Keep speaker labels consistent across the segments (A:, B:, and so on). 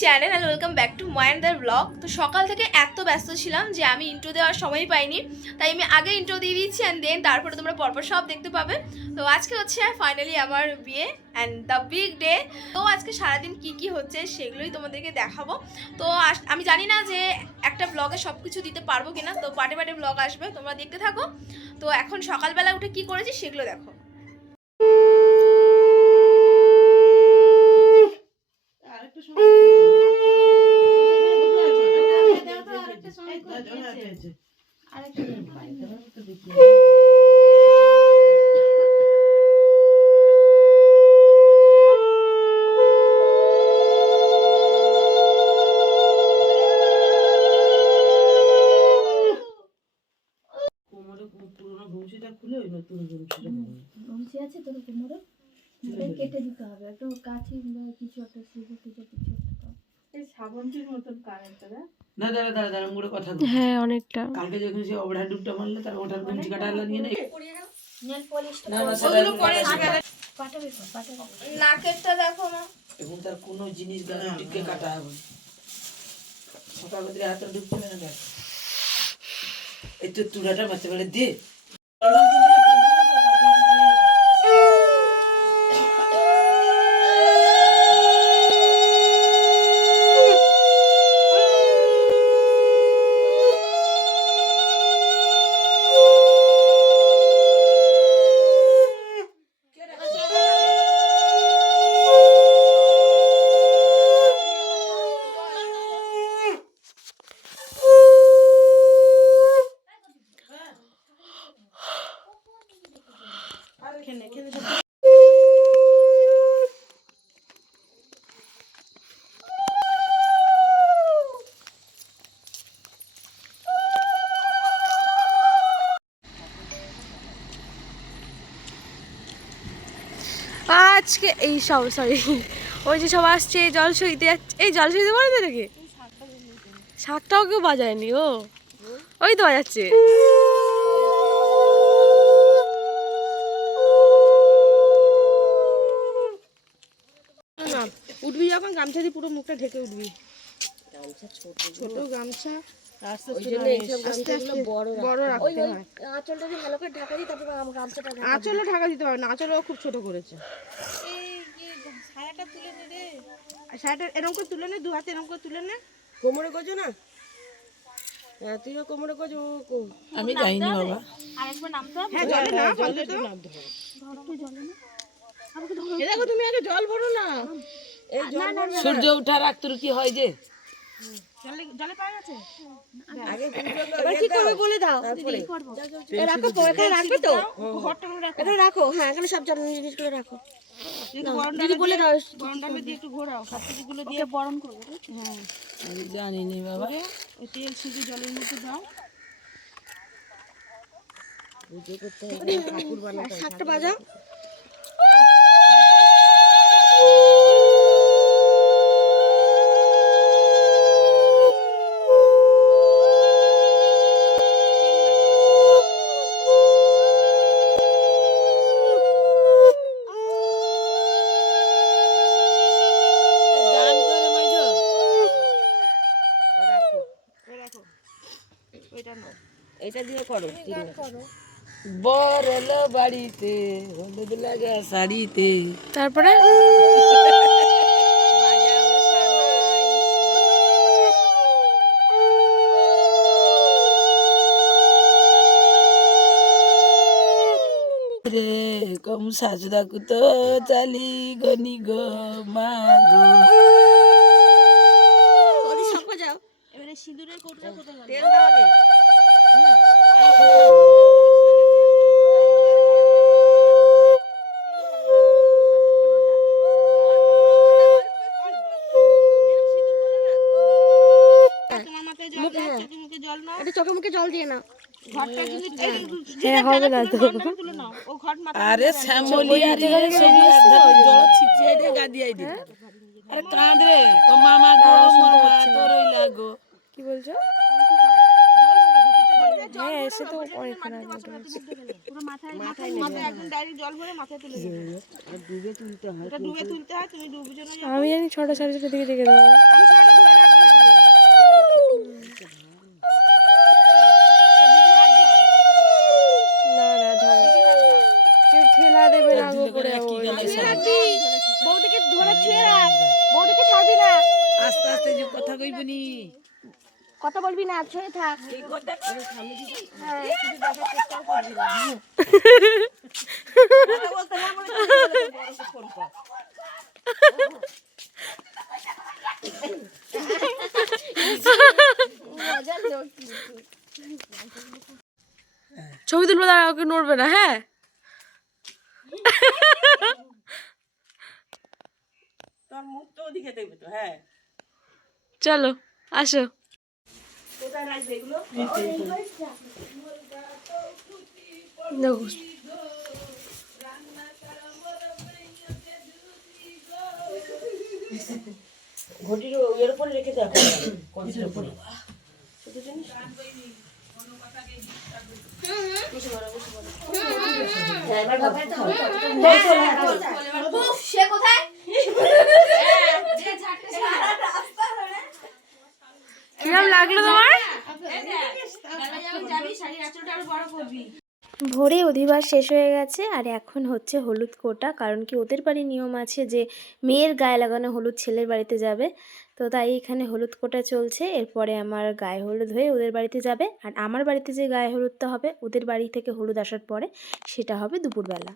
A: Channel and welcome back to মায়ান্দার blog তো সকাল থেকে এত ব্যস্ত ছিলাম যে আমি ইন্ট্রো দেওয়ার সময় পাইনি। তাই আমি আগে ইন্ট্রো দিয়ে দিচ্ছি অ্যান্ড দেন তারপরে তোমরা পরপর সব দেখতে পাবে। তো আজকে হচ্ছে ফাইনালি আমার বিয়ে অ্যান্ড দ্য বিগ ডে তো আজকে সারাদিন কি কি হচ্ছে সেগুলোই তোমাদেরকে দেখাবো। তো আমি জানি না যে একটা ব্লগে সব কিছু দিতে পারব কিনা। তো পার্টে পার্টে ব্লগ আসবে, তোমরা দেখতে থাকো। তো এখন সকালবেলা উঠে কি করেছি সেগুলো দেখো।
B: বা কিছু একটা সিজে কিছু কিছু।
C: না? দাঁড়া দাঁড়া দাঁড়া মুড়ে কথা
D: হ্যাঁ অনেকটা।
C: কালকে যখন সে ওভার ডুবটা মারলে তার ওটার ঘুমসি কাটা নিয়ে নেই।
B: নেল পলিশটা
C: না না
A: পরে
C: সেটা
B: পাঠাবে
A: নাকেরটা দেখো না
C: এবং তার কোনো জিনিস গায়ে টিকে কাটা হবে না। সকাল করে হাতে ডুবছে না এই তো তুড়াটা বাচ্চা পারে দে।
D: আজকে এই সব সরি ওই যে সব আসছে জল সইতে যাচ্ছে। এই জল সইতে পারে তো নাকি শাকটাও কেউ বাজায়নি ও। ওই তো বাজাচ্ছে।
E: উঠবি যখন গামছা দিয়ে পুরো মুখটা ঢেকে উঠবি। ছোট গামছা আস্তে আস্তে বড়
B: আঁচলটা ঢাকা
E: দিতে হবে না আঁচলও খুব ছোট করেছে। সায়াটা এরকম করে তুলে নে দু হাতে এরকম করে তুলে নে।
F: কোমরে গজো না? হ্যাঁ তুইও কোমরে গজো
C: আমি যাইনি বাবা।
A: আরেকবার নামতে হবে?
E: হ্যাঁ জলে না জলে তো এ দেখো তুমি আগে জল ভরো না।
F: এই জল
C: সূর্য ওঠা রাখতে কি হয় যে?
E: জলে জলে পায়ে গেছে
B: এবার কি করবে বলে দাও?
F: তারপরে।
B: রাখো তো এখানে রাখবে তো।
E: ঘরটা রাখো।
B: হ্যাঁ এখানে সব জল জিনিসগুলো রাখো।
E: দিদি
B: বলে দাও
E: গরম দিয়ে একটু ঘোরাও। সব কিছুগুলো দিয়ে
B: ওকে বরণ
E: হ্যাঁ।
C: জানিনি বাবা।
E: তেল জলের মধ্যে দাও।
B: শাকটা বাজাও
C: গান করে মাইজো
F: রাখো
E: ওই রাখো ওইটা নাও
C: বর এলো বাড়িতে হলুদ লাগা শাড়িতে।
D: তারপরে?
C: রে কম সাজদাকু তো চালি গনি গো মা গো।
E: এবারে সিঁদুরের কৌটোটা কোথায়
F: তেল দাও আগে
E: তোমার মাথায় জল দাও চোখে
B: এটা চোখে মুখে জল দিয়ে না
D: হ্যাঁ
C: আরে জল ছিটিয়ে দে দে আরে কাঁদ রে। ও মামা গো মোর মা
D: কি বলছো? হ্যাঁ তো অনেকক্ষণ আগে
F: হয়
E: হয়
D: আমি জানি ছটা সাড়ে ছটা দিকে রেখে দেবো
E: আমি সেটা ধরে রাখব
D: না না ধর কেউ ঠেলা দেবে না গো করে
C: কি গেলে সব?
E: বৌদিকে ধরে ছুঁয়ে বৌদিকে ছাড়বি না?
C: আস্তে আস্তে যে কথা কইবনি
E: কথা বলবি না ছুঁয়ে থাক।
D: ছবি তুলবো দাঁড়া ওকে নড়বে না হ্যাঁ
C: তোর মুখ তো ওদিকে দেখবে তো হ্যাঁ
D: চলো আসো। দেখো।
F: ঘটির এর উপরে রেখে দেওয়া কনসের উপরে।
A: উফ, সে কোথায়?
D: কিরম লাগল তোমার?
B: ভোরে অধিবাস শেষ হয়ে গেছে আর এখন হচ্ছে হলুদ কোটা, কারণ কি ওদের বাড়ির নিয়ম আছে যে মেয়ের গায়ে লাগানো হলুদ ছেলের বাড়িতে যাবে। তো তাই এখানে হলুদ কোটা চলছে, এরপরে আমার গায়ে হলুদ হয়ে ওদের বাড়িতে যাবে। আর আমার বাড়িতে যে গায়ে হলুদটা হবে, ওদের বাড়ি থেকে হলুদ আসার পরে সেটা হবে দুপুরবেলা।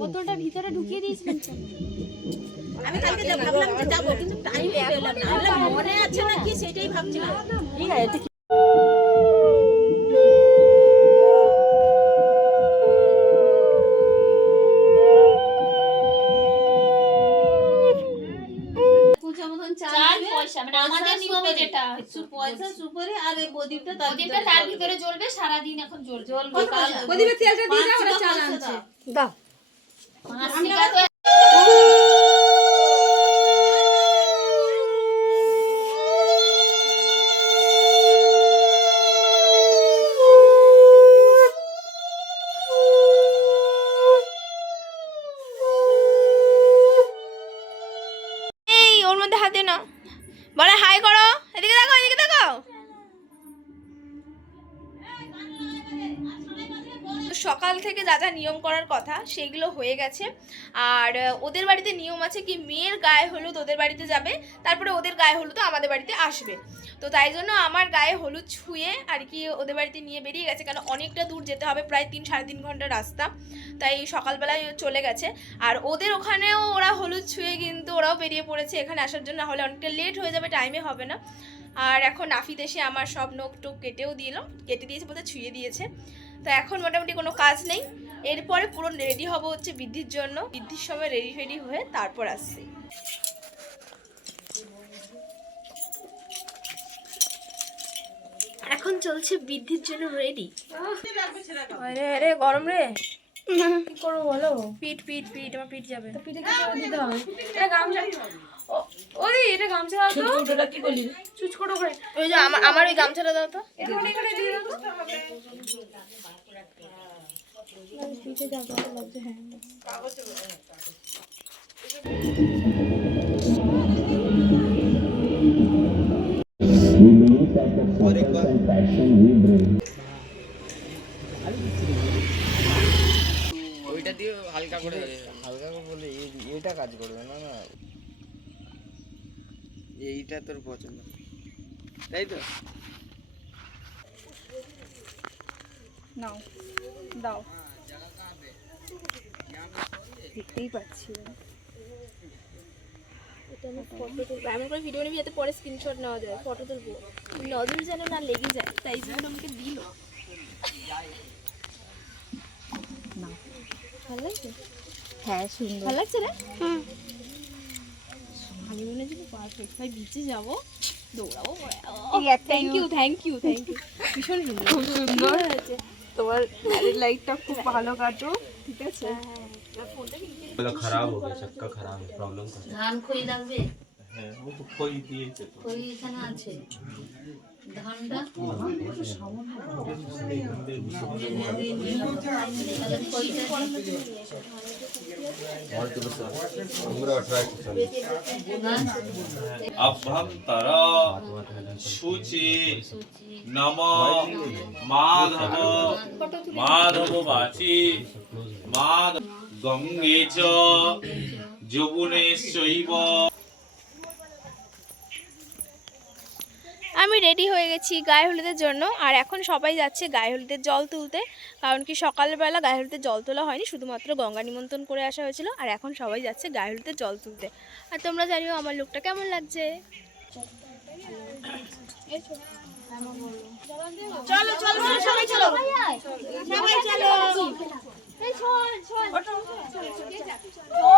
B: বোতলটা ভিতরে ঢুকিয়ে দিয়েছিলেন
E: আমি কালকে ভাবলাম যে যাব কিন্তু টাইম পেলাম না মনে আছে নাকি সেটাই ভাবছিলাম ঠিক আছে
G: পয়সা মানে আমাদের নিয়মে যেটা পয়সা সুপারি আর প্রদীপটা তার ভিতরে জ্বলবে সারা দিন এখন জ্বলবে প্রদীপের তেলটা দিয়ে দাও চাল আনছে
D: দাও
G: পাঁচ টাকা
A: নিয়ম করার কথা, সেগুলো হয়ে গেছে। আর ওদের বাড়িতে নিয়ম আছে কি, মেয়ের গায়ে হলুদ ওদের বাড়িতে যাবে, তারপরে ওদের গায়ে হলুদ আমাদের বাড়িতে আসবে। তো তাই জন্য আমার গায়ে হলুদ ছুঁয়ে আর কি ওদের বাড়িতে নিয়ে বেরিয়ে গেছে, কারণ অনেকটা দূর যেতে হবে, প্রায় তিন সাড়ে তিন ঘণ্টা রাস্তা। তাই সকালবেলায় চলে গেছে। আর ওদের ওখানেও ওরা হলুদ ছুঁয়ে কিন্তু ওরাও বেরিয়ে পড়েছে, এখানে আসার জন্য হলে অনেকটা লেট হয়ে যাবে টাইমে হবে না। আর এখন নাফিদ এসে আমার সব নোক টোক কেটেও দিল, কেটে দিয়েছে বলতে ছুঁয়ে দিয়েছে। তো এখন মোটামুটি কোনো কাজ নেই। এরপরে পুরো রেডি হব হচ্ছে বৃদ্ধির জন্য। বৃদ্ধির সময় রেডি ফেডি হয়ে তারপর আসছি। এখন চলছে বৃদ্ধির জন্য রেডি
D: আরে আরে গরম রে। কি করব বলো?
A: পিঠ পিট পিট আমার পিঠ যাবে।
D: পিঠে কি দিতে হবে? এটা গামছা। ও- ওই এটা গামছা দাও তো।
C: ওটা কি করলি?
D: চুচ করে। করে
A: ওই যে আমার আমার ওই গামছাটা দাও তো।
D: এখানে এখানে দিয়ে দাও তো
B: পিঠে যাব লাগছে হ্যাঁ
H: ওইটা দিয়ে হালকা করে হালকা করে বলে এটা কাজ করবে না না। এইটা তোর পছন্দ। তাই তো?
D: নাও, দাও। দেখতেই পাচ্ছি।
A: এটা আমি ফটো তুলবো। এমন করে ভিডিও নিবি যাতে পরে স্ক্রিনশট নেওয়া যায়। ফটো তুলবো। নজর যেন না লেগে যায় তাই জন্য আমাকে দিল। ভালো লাগছে?
G: হ্যাঁ সুন্দর।
A: ভালো লাগছে আমি মনে হচ্ছে পারফেক্ট ভাই বিচে যাব দৌড়াবো thank you thank you thank you ভীষণ সুন্দর। খুব সুন্দর। হয়েছে
D: তোমার ম্যারেজ লাইফটা খুব ভালো কাটো
A: ঠিক আছে।
I: वाला खराब हो गया सबका खराब है प्रॉब्लम का
G: ধান খই লাগবে
I: है वो तो कोई दिए थे तो
G: খই এখানে আছে ধানটা তাহলে খইটা
I: अभ्यंतर शुचि नम माधव माधव वाची माधव গঙ্গে
A: আমি রেডি হয়ে গেছি গায়ে হলুদের জন্য। আর এখন সবাই যাচ্ছে গায়ে হলুদের জল তুলতে। কারণ কি সকালবেলা গায়ে হলুদের জল তোলা হয়নি শুধুমাত্র গঙ্গা নিমন্ত্রণ করে আসা হয়েছিল। আর এখন সবাই যাচ্ছে গায়ে হলুদের জল তুলতে। আর তোমরা জানিও আমার লোকটা কেমন লাগছে?
G: চলো চলো সবাই চলো। সবাই চলো।
D: 哎，秋儿，秋儿，你坐坐坐，别讲，坐。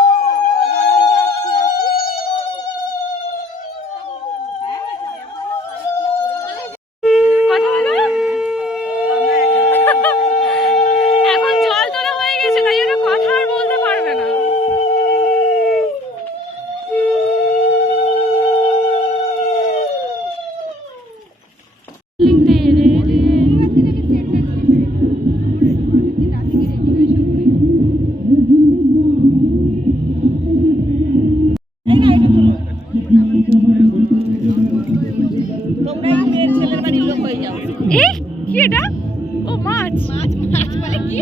D: কি এটা? ও মাছ। মাছ মাছ বলে কি?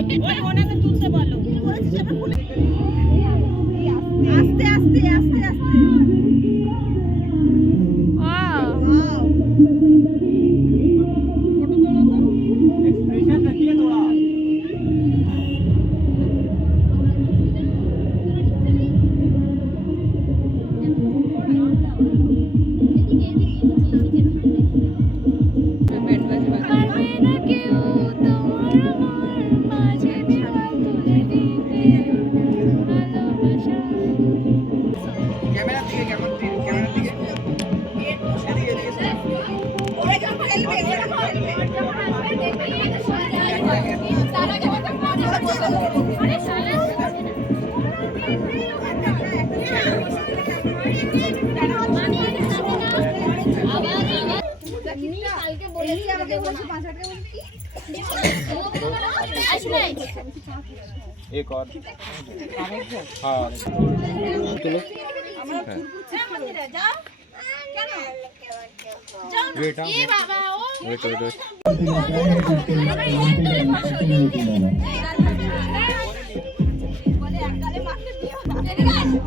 H: एक और। हाँ। चलो वेट वेट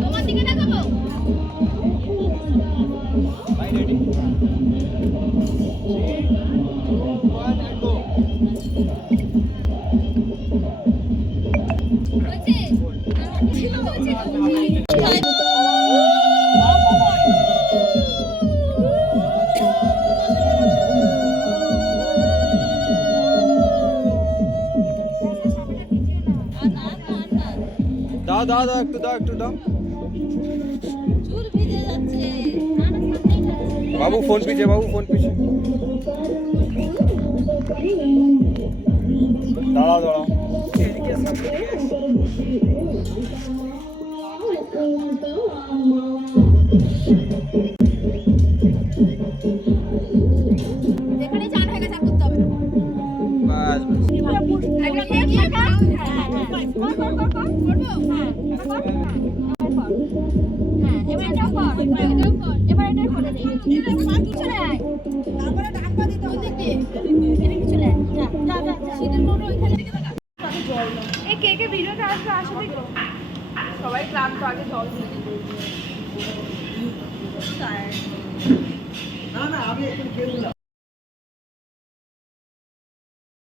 A: তোমার
H: দাও দাও দাও একটু দাও একটু দাও বাবু ফোন পিছে বাবু ফোন পিছে দাঁড়াও দাঁড়াও
A: সবাই ক্লান্ত আগে জল দিয়ে দিই।